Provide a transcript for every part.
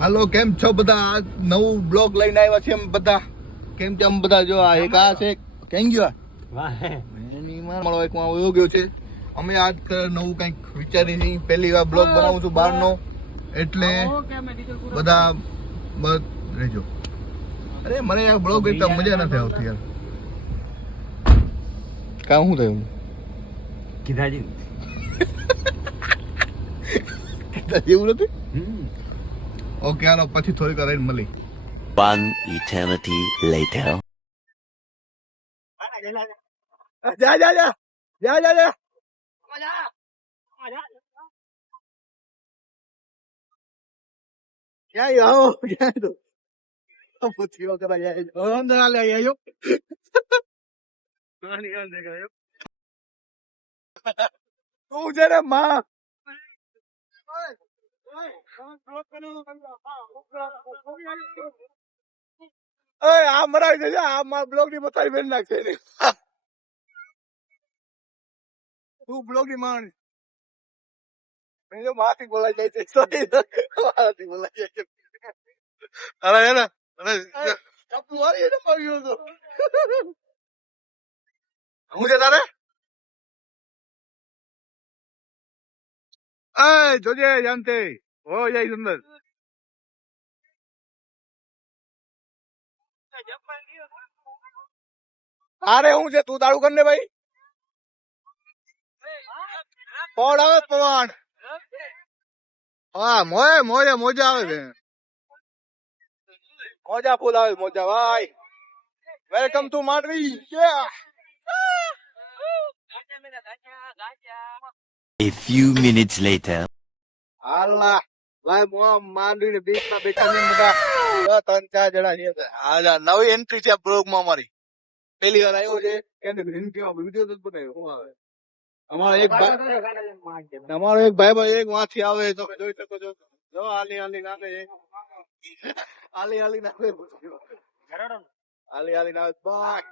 હાલો, કેમ છો બધા? આ નવું બ્લોગ લઈને આવ્યા છે. એમ બધા કેમ છે? આમ બધા જો આ એક આ છે કેમ ગયો એની મારો એક માં વયો ગયો છે. અમે આજ નવું કંઈક વિચારી છીએ. પહેલી વાર બ્લોગ બનાવું છું બહારનો, એટલે બધા બસ રહેજો. અરે મને આ બ્લોગ એકદમ મજા નથી આવતી યાર. કામ શું થયું? કીધાજી એવું નથી. ઓકે, હાલો પછી થોડીક વાર રહીને મળી. One eternity later. જા જા જા જા જા જા ક્યાં આવો? ક્યાં તો પૂછ્યો કરા જાય અંદર આલે આયો કોની અંદર ગયો તું જરે માં ઓય આ મરાવી દેજો. આ મારા બ્લોગ ની મતારી બેન નાખશે ને. તું બ્લોગ ની માણ મેં માથી બોલાઈ જાય છે. સોરી માથી બોલાઈ જાય છે. અરે એને અરે કપડું વાળી એને પાડ્યો હતો. હું છે તારે? એ જોજે જાનતે હો જાય સુંદર. અરે હું છે તું તારું કર ને ભાઈ. પવન આવે પવન. હા મોય મોજે મોજા આવે છે. મોજા ફૂલ આવે મોજા ભાઈ. Welcome to Mandvi. A few minutes later. હાલા ભાઈ મોમ માંડવી ને બીચ માં બેઠા છે બધા 3-4 જણા છે. હાલા નવી એન્ટ્રી છે બ્લોગ માં અમારી. પહેલી વાર આવ્યો છે કે વિડીયો તો બનાવ્યો. શું આવે અમારો એક ભાઈ એક વાંથી આવે તો જોઈ શકો છો. જો હાલી હાલી નાખે છે. હાલી હાલી નાખે હાલી હાલી નાખે બાય.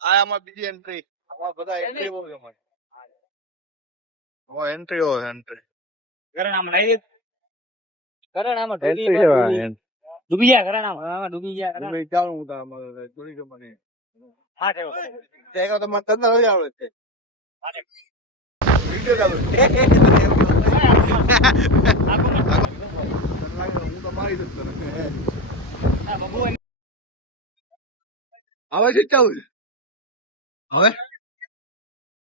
આ આમાં બીજી એન્ટ્રી. આમાં બધા એન્ટ્રી બહુ છે અમારી. એન્ટ્રી હોય એન્ટ્રી ડૂબી ગયા ઘરાણામાં ડૂબી ગયા હવે છે ચાલુ હવે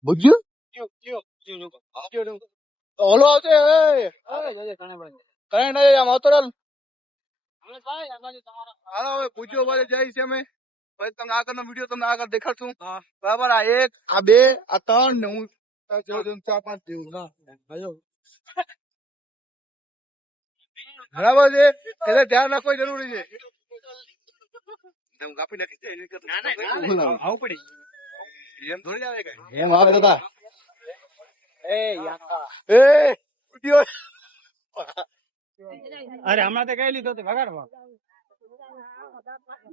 બુજ્યું ઓલો આવશે. કઈ નહીં આમ આવતો રહે. હાલો હવે પૂછ્યો વાળે જાય છે અમે. પછી તમને આગળનો વિડીયો તમને આગળ દેખાડશું. બરાબર. આ 1 આ 2 આ 3 ને હું 4-5 જેવું. બરાબર છે. એટલે ધ્યાન રાખવું જરૂરી છે. કાપી નાખી આવું પડી એમ થોડી આવે કઈ એમ આવે દાદા. અરે હમણાં તો કઈ લીધો વગાડવા.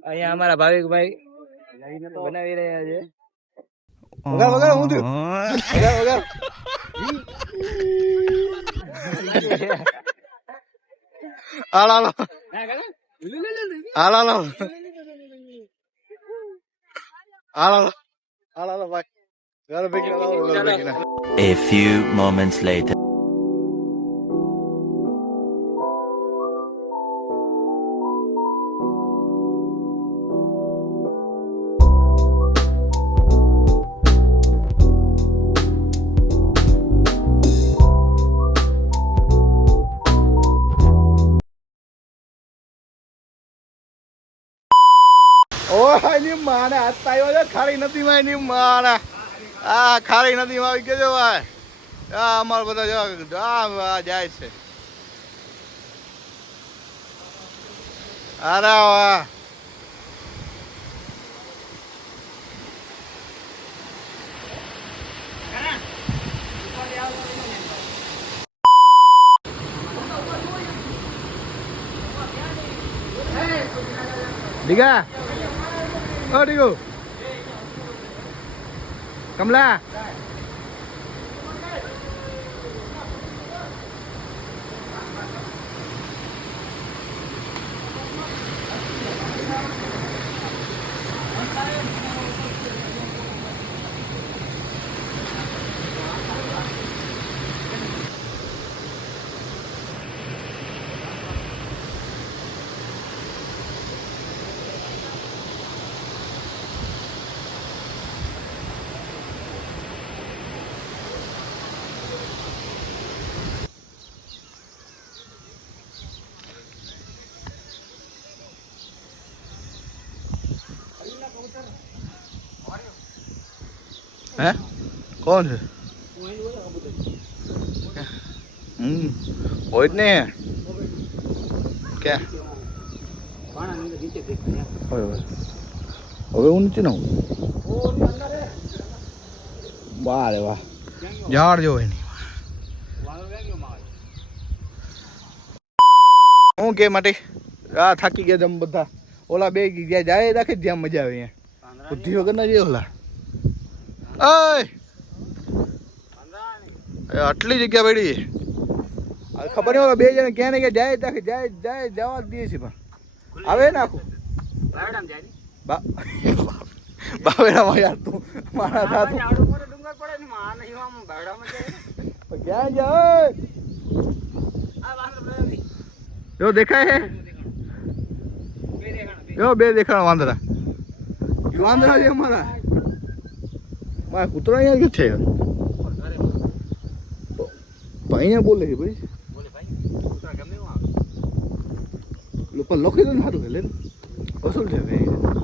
અહીંયા અમારા ભાવિકભાઈ બનાવી રહ્યા છે. વગાડ વગાડ હું થયું વગાડ વગાડ. હાલ હાલો હાલ હાલો હાલ હાલો હાલ હાલો ભાઈ. A few moments later. ઓય ની માને હાથ આવ્યો છે ખારી નદી માં. ની માને આ ખારી નદી માં આવી ગયો ભાઈ. આ અમાર બધા જાય છે. અરે વાહ. દીગા ઓ દીગુ કમલા હે કોણ છે હોય જ ને ક્યાં હોય હોય હવે હું નથી ને વાહ રે વાહ ઝાડ જો એની હું કે માટે આ થાકી ગયા તમે બધા ઓલા બે ગયા જાય રાખે જ્યાં મજા આવે અહીંયા બુદ્ધિ વગર ના જઈએ ઓલા આટલી જગ્યા પડી ખબર નહીં બે જણા ક્યાં ને ક્યાં જાય રાખે જાય જાય જવા જ દઈએ છીએ પણ આવે ને આખું બાવેડામાં યાર તું મારા સાથ ક્યાં જાય જો દેખાય હે જો બે દેખાણ વાંદરા વાંદરા છે અમારા મારા કૂતરા અહીંયા કે છે અહીંયા બોલે છે ભાઈ લોકો લખી દો ને સારું લે અસલ છે ભાઈ